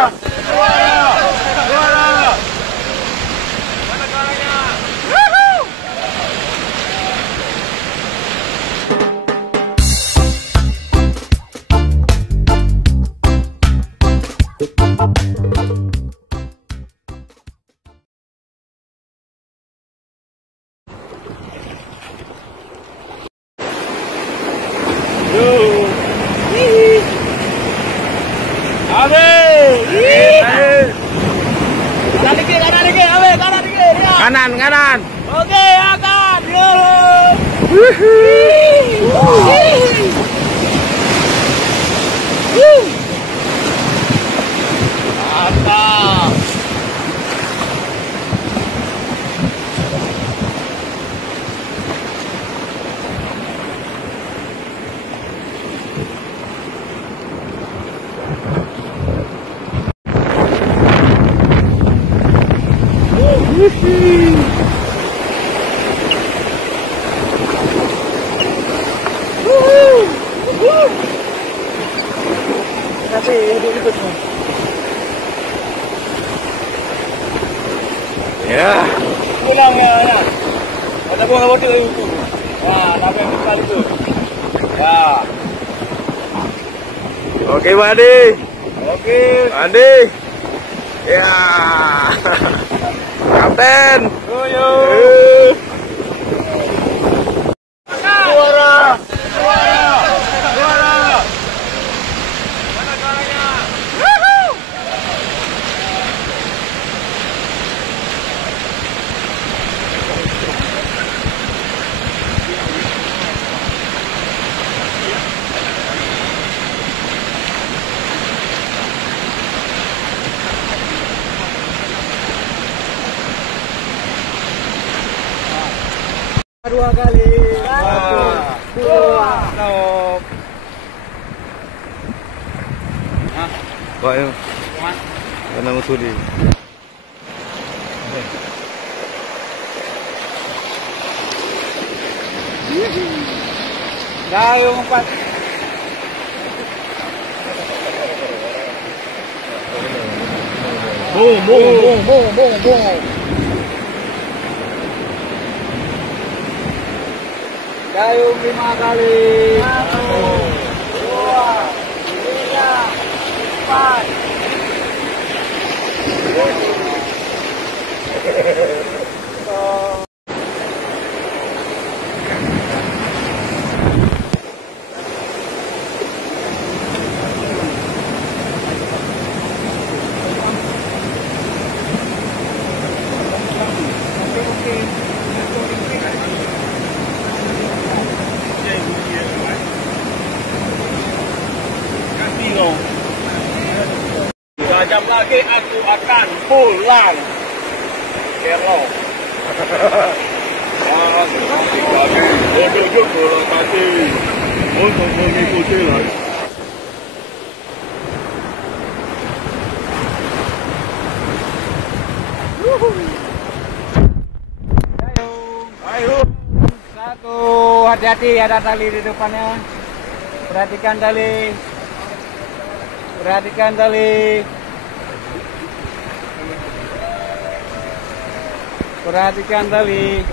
Juara! Juara! Mana juaranya? Kanan, kanan. Oke, akan. Yo. Mantap. Ya. Pulang ya, ya. Ada buah botol itu. Wah, sampai besar itu. Ya. Oke, Badi. Oke. Badi. Ya. Kapten. Yo. Juara. Juara. Juara. Mana juaranya? Dua kali. Dua. Stop. Pak, ya. Karena musuli. Dayung 4. Boom. Dayung 5 kali. 1, 2, 3, 4. Dua jam lagi aku akan pulang. Kelo. Duduk bola kaki untuk mengikuti lagi. Ayo. Satu, hati-hati ada tali di depannya. Perhatikan tali. Perhatikan tali. Perhatikan tali.